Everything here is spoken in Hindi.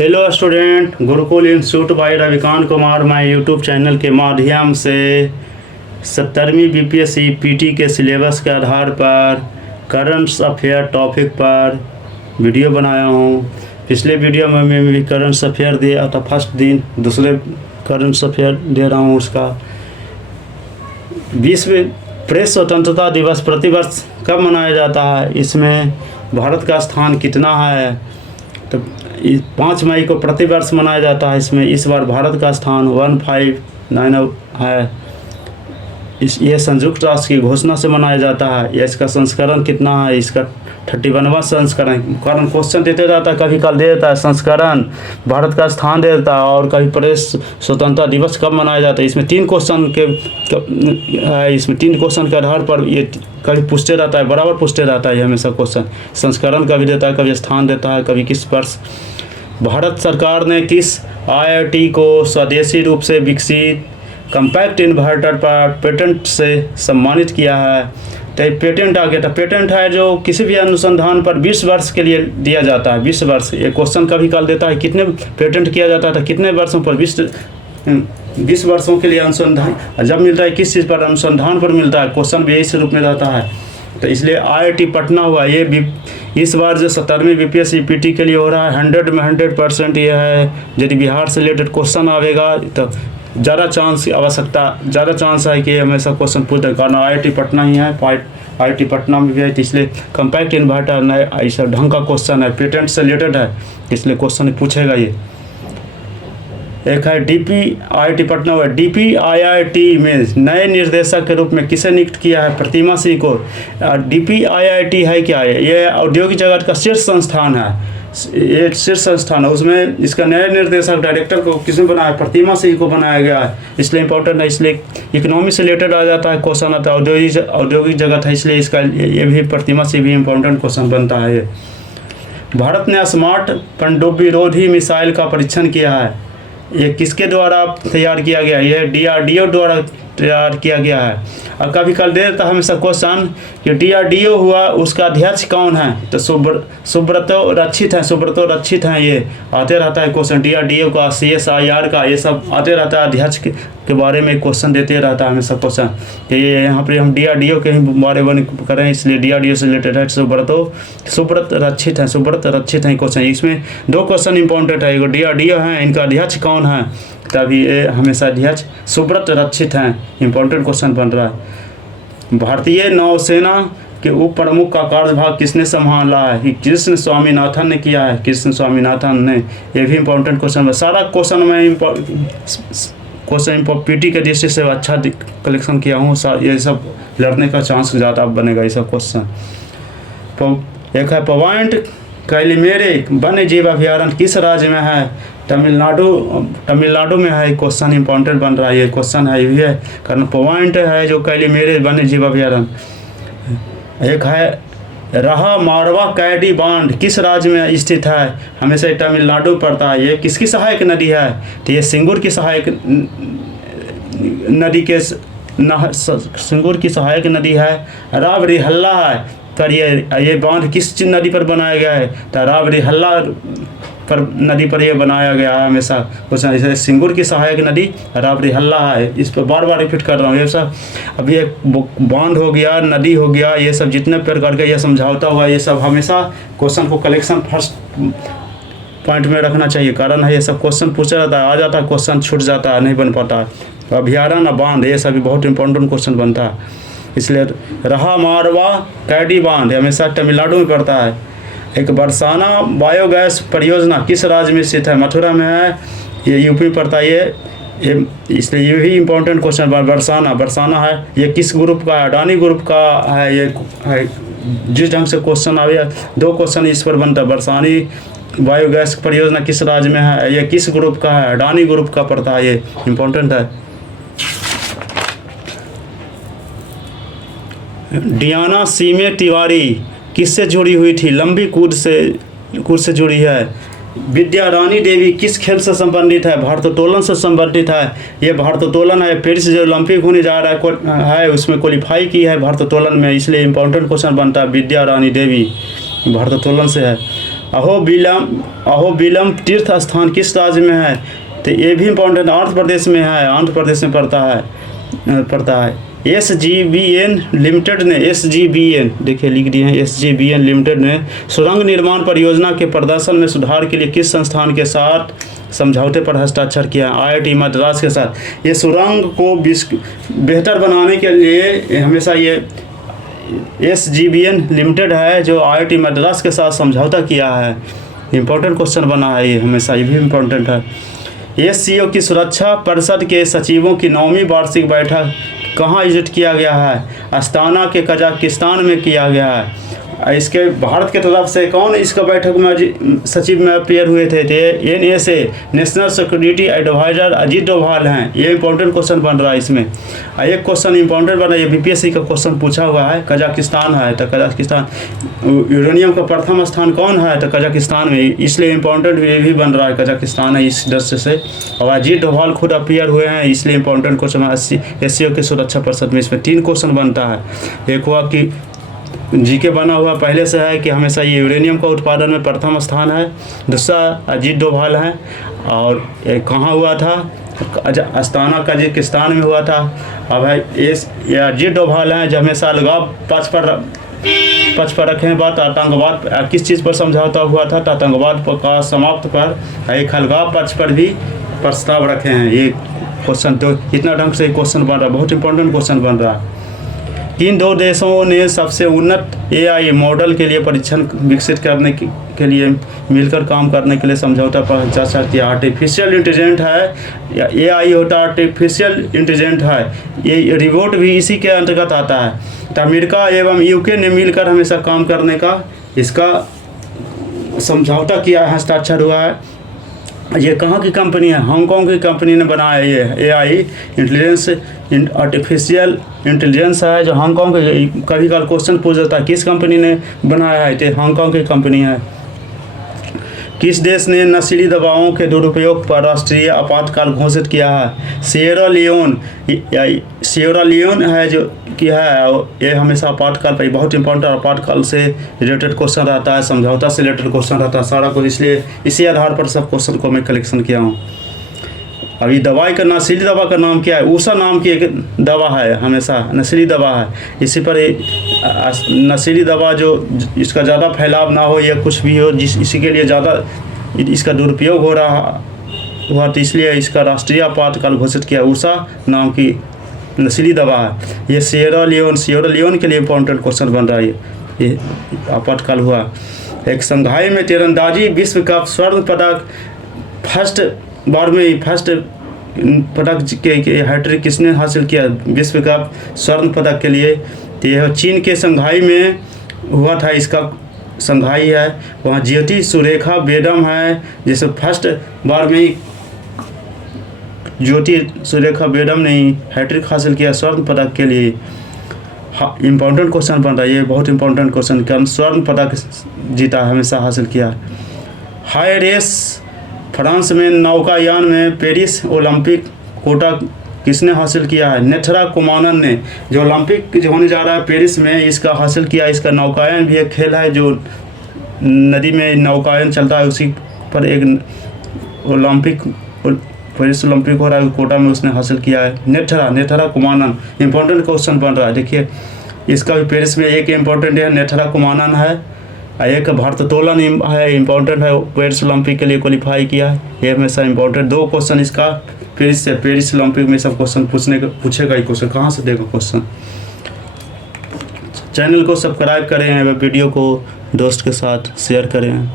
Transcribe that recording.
Hello student, Gurukul institute by Ravikant Kumar मैं यूट्यूब चैनल के माध्यम से 17वीं बीपीएससी पीटी के सिलेबस के आधार पर करंट अफेयर टॉपिक पर वीडियो बनाया हूँ। पिछले वीडियो में मैं करंट अफेयर दिया था फर्स्ट दिन, दूसरे करंट अफेयर दे रहा हूँ। उसका 20वें प्रेस स्वतंत्रता दिवस प्रतिवर्ष कब मनाया जाता है, इसमें भारत का स्थान कितना है। तो 5 मई को प्रतिवर्ष मनाया जाता है। इसमें इस बार भारत का स्थान 159 है। ये संयुक्त राष्ट्र की घोषणा से मनाया जाता है। या इसका संस्करण कितना है, इसका 31वां संस्करण। कारण क्वेश्चन देते रहता है, कभी कल दे देता है संस्करण, भारत का स्थान दे देता है और कभी प्रेस स्वतंत्रता दिवस कब मनाया जाता है। इसमें 3 क्वेश्चन के आधार पर ये कभी पूछते रहता है, बराबर पूछते रहता है हमेशा क्वेश्चन। संस्करण कभी देता है, कभी स्थान देता है, कभी किस वर्ष। भारत सरकार ने किस IIT को स्वदेशी रूप से विकसित कम्पैक्ट इन्वर्टर पर पेटेंट से सम्मानित किया है। तो पेटेंट आ गया था। पेटेंट है जो किसी भी अनुसंधान पर 20 वर्ष के लिए दिया जाता है। 20 वर्ष ये क्वेश्चन कभी कल देता है, कितने पेटेंट किया जाता था, कितने वर्षों पर। 20 वर्षों के लिए अनुसंधान जब मिलता है, किस चीज़ पर, अनुसंधान पर मिलता है। क्वेश्चन भी इस रूप में रहता है। तो इसलिए IIT पटना हुआ ये भी इस बार जो 17वीं बीपीएससी पीटी के लिए हो रहा है, 100 में 100% ये है। यदि बिहार से रिलेटेड क्वेश्चन आवेगा तो ज़्यादा चांस है कि हमेशा क्वेश्चन पूछते हैं। कारण IIT पटना ही है, IIT पटना में भी है। तो इसलिए कम्पैक्ट इन्वर्टर नए ऐसा ढंग का क्वेश्चन है, पेटेंट से रिलेटेड है, इसलिए क्वेश्चन पूछेगा ये। एक है IIT पटना हुआ। DPIIT में नए निर्देशक के रूप में किसे नियुक्त किया है, प्रतिमा सिंह को। DPIIT है क्या है, ये औद्योगिक जगत का शीर्ष संस्थान है। ये शीर्ष संस्थान है, उसमें इसका नए निर्देशक डायरेक्टर को किसने बनाया, प्रतिमा सिंह को बनाया गया है। इसलिए इंपॉर्टेंट है। इसलिए इकोनॉमी से रिलेटेड आ जाता है क्वेश्चन, आता है औद्योगिक जगत है, इसलिए इसका ये भी प्रतिमा से भी इंपॉर्टेंट क्वेश्चन बनता है। ये भारत ने स्मार्ट पनडुब्बी रोधी मिसाइल का परीक्षण किया है। ये किसके द्वारा तैयार किया गया, ये DRDO द्वारा तैयार किया गया है। और कभी कल दे देता हमेशा क्वेश्चन कि DRDO हुआ, उसका अध्यक्ष कौन है। तो सुब्रतो रक्षित हैं। ये आते रहता है क्वेश्चन DRDO का, CSIR का, ये सब आते रहता है। अध्यक्ष के बारे में क्वेश्चन देते रहता है हमेशा क्वेश्चन कि ये यहाँ पर हम DRDO के ही बारे में करें, इसलिए DRDO से रिलेटेड है। सुब्रत रक्षित हैं क्वेश्चन। इसमें 2 क्वेश्चन इंपॉर्टेंट है, DRDO है, इनका अध्यक्ष कौन है, तभी ये हमेशा अध्यक्ष सुब्रत रक्षित हैं। इंपॉर्टेंट क्वेश्चन बन रहा है। भारतीय नौसेना के उप प्रमुख का कार्यभार किसने संभाला है, कि कृष्ण स्वामीनाथन ने किया है। कृष्ण स्वामीनाथन ने, ये भी इंपॉर्टेंट क्वेश्चन है। सारा क्वेश्चन मैं क्वेश्चन पीटी के दृष्टि से अच्छा कलेक्शन किया हूँ। ये सब लड़ने का चांस ज़्यादा बनेगा ये सब क्वेश्चन। एक है पॉइंट कैलिमेरे वन्य जीव अभयारण्य किस राज्य में है, तमिलनाडु में है। क्वेश्चन इंपॉर्टेंट बन रहा है, ये क्वेश्चन है ये है, कारण पॉइंट है जो कैलिमेरे वन्य जीव अभयारण्य। एक है रहा मारवा कैडी बांध किस राज्य में स्थित है, हमेशा तमिलनाडु पड़ता है। ये किसकी सहायक नदी है, तो ये सिंगूर की सहायक नदी है। राबड़ी हल्ला है पर ये बांध किस नदी पर बनाया गया है, तो राबड़ी हल्ला पर नदी पर ये बनाया गया है हमेशा क्वेश्चन। जैसे सिंगूर की सहायक नदी राबड़ी हल्ला है, इस पर बार रिपीट कर रहा हूँ। ये सब अभी एक बांध हो गया, नदी हो गया, ये सब जितने प्रकार के ये समझौता हुआ, ये सब हमेशा क्वेश्चन को कलेक्शन फर्स्ट पॉइंट में रखना चाहिए। कारण है ये सब क्वेश्चन पूछा जाता है, आ जाता है क्वेश्चन, छूट जाता है, नहीं बन पाता है। अभयारण्य बांध ये सब भी बहुत इंपॉर्टेंट क्वेश्चन बनता है। इसलिए रहा मारवा कैडी बांध हमेशा तमिलनाडु में पड़ता है। एक बरसाना बायोगैस परियोजना किस राज्य में स्थित है, मथुरा में है, ये यूपी में पड़ता है। ये इसलिए ये भी इंपॉर्टेंट क्वेश्चन। बरसाना है, ये किस ग्रुप का है, अडानी ग्रुप का है। ये है जिस ढंग से क्वेश्चन आवे 2 क्वेश्चन इस पर बनता है। बरसानी बायोगैस परियोजना किस राज्य में है, ये किस ग्रुप का है, अडानी ग्रुप का पड़ता है, ये इंपॉर्टेंट है। डियाना सीमे तिवारी किससे जुड़ी हुई थी, लंबी कूद से जुड़ी है। विद्या रानी देवी किस खेल से संबंधित है, भारोत्तोलन से संबंधित है। ये भारोत्तोलन है, पेरिस जो ओलंपिक होने जा रहा है उसमें क्वालिफाई की है भारोत्तोलन में, इसलिए इंपॉर्टेंट क्वेश्चन बनता है। विद्या रानी देवी भारोत्तोलन से है। अहोबिलम तीर्थ स्थान किस राज्य में है? तो ये भी इम्पोर्टेंट आंध्र प्रदेश में है, आंध्र प्रदेश में पड़ता है। SGBN लिमिटेड ने SGBN देखिए लिख दिए हैं, SGBN लिमिटेड ने सुरंग निर्माण परियोजना के प्रदर्शन में सुधार के लिए किस संस्थान के साथ समझौते पर हस्ताक्षर किया? IIT मद्रास के साथ। ये सुरंग को बेहतर बनाने के लिए हमेशा ये SGBN लिमिटेड है जो IIT मद्रास के साथ समझौता किया है। इम्पोर्टेंट क्वेश्चन बना है ये, हमेशा ये भी इम्पोर्टेंट है। SCO की सुरक्षा परिषद के सचिवों की 9वीं वार्षिक बैठक कहाँ आयोजित किया गया है? अस्ताना के कजाकिस्तान में किया गया है। इसके भारत के तरफ से कौन इसका बैठक में सचिव में अपियर हुए थे? NSA national security adviser Ajit Doval हैं। ये इंपॉर्टेंट क्वेश्चन बन रहा है इसमें। एक क्वेश्चन इंपॉर्टेंट बना, ये BPSC का क्वेश्चन पूछा हुआ है। कजाकिस्तान है तो कजाकिस्तान, यूरेनियम का प्रथम स्थान कौन है? तो कजाकिस्तान में, इसलिए इंपॉर्टेंट ये भी बन रहा है, कजाकिस्तान है इस दृष्टि से। और अजीत डोभाल खुद अपियर हुए हैं, इसलिए इंपॉर्टेंट क्वेश्चन है। SCO की सुरक्षा परिषद में इसमें 3 क्वेश्चन बनता है। एक हुआ कि GK बना हुआ पहले से है कि हमेशा ये यूरेनियम का उत्पादन में प्रथम स्थान है। दूसरा अजीत डोभाल है, और एक कहाँ हुआ था? अस्ताना कजाकिस्तान में हुआ था। अब है ये अजीत डोभाल हैं जो हमेशा अलगाव पक्ष पर रखे हैं बात। आतंकवाद किस चीज़ पर समझौता हुआ था? तो आतंकवाद का समाप्त पर एक अलगाव पक्ष पर भी प्रस्ताव रखे हैं। ये क्वेश्चन तो इतना ढंग से क्वेश्चन बन रहा है, बहुत इंपॉर्टेंट क्वेश्चन बन रहा है। किन 2 देशों ने सबसे उन्नत AI मॉडल के लिए परीक्षण विकसित करने के लिए मिलकर काम करने के लिए समझौता पर चर्चा किया? आर्टिफिशियल इंटेलिजेंट है या AI होता आर्टिफिशियल इंटेलिजेंट है, ये रिवोट भी इसी के अंतर्गत आता है। तो अमेरिका एवं UK ने मिलकर हमेशा काम करने का इसका समझौता किया, हस्ताक्षर हुआ है। ये कहाँ की कंपनी है? हांगकांग की कंपनी ने बनाया ये AI इंटेलिजेंस, आर्टिफिशियल इंटेलिजेंस है जो हांगकांग के। कभी कभी क्वेश्चन पूछ जाता है किस कंपनी ने बनाया है? तो हांगकांग की कंपनी है। किस देश ने नशीली दवाओं के दुरुपयोग पर राष्ट्रीय आपातकाल घोषित किया है? सिएरा लियोन है जो किया है। ये हमेशा आपातकाल पर बहुत इंपॉर्टेंट, आपातकाल से रिलेटेड क्वेश्चन रहता है, समझौता से रिलेटेड क्वेश्चन रहता है सारा कुछ, इसलिए इसी आधार पर सब क्वेश्चन को मैं कलेक्शन किया हूँ। अभी दवाई का नशीली दवा का नाम क्या है? ऊषा नाम की एक दवा है, हमेशा नशीली दवा है। इसी पर नशीली दवा जो इसका ज़्यादा फैलाव ना हो या कुछ भी हो, इसी के लिए ज़्यादा इसका दुरुपयोग हो रहा हुआ, तो इसलिए इसका राष्ट्रीय आपातकाल घोषित किया। ऊषा नाम की नशीली दवा है। ये सिएरा लियोन के लिए इंपॉर्टेंट क्वेश्चन बन रहा है। ये आपातकाल हुआ। एक संघाई में तीरंदाजी विश्व कप स्वर्ण पदक फर्स्ट पदक के हैट्रिक किसने हासिल किया? विश्व कप स्वर्ण पदक के लिए तो यह चीन के संघाई में हुआ था। इसका संघाई है, वहाँ ज्योति सुरेखा वेदम है जिसे फर्स्ट बार में ही ज्योति सुरेखा वेदम ने हैट्रिक हासिल किया स्वर्ण पदक के लिए। इम्पोर्टेंट क्वेश्चन बन रहा है ये, बहुत इंपॉर्टेंट क्वेश्चन। कारण स्वर्ण पदक जीता, हमेशा हासिल किया। हाई रेस फ्रांस में नौकायान में पेरिस ओलंपिक कोटा किसने हासिल किया है? नेथरा कुमानन ने। जो ओलंपिक जो होने जा रहा है पेरिस में, इसका हासिल किया। इसका नौकायन भी एक खेल है जो नदी में नौकायन चलता है, उसी पर एक ओलंपिक पेरिस ओलंपिक हो रहा है, कोटा में उसने हासिल किया है। नेथरा कुमानन इंपॉर्टेंट क्वेश्चन बन रहा है। देखिए इसका भी पेरिस में एक इम्पोर्टेंट है, नेथरा कुमानन है। एक भारोत्तोलन है, इम्पोर्टेंट है, पेरिस ओलंपिक के लिए क्वालिफाई किया है। ये हमेशा इम्पोर्टेंट 2 क्वेश्चन इसका पेरिस ओलंपिक में सब क्वेश्चन पूछेगा ही। क्वेश्चन कहाँ से देगा क्वेश्चन? चैनल को सब्सक्राइब करें, वीडियो को दोस्त के साथ शेयर करें।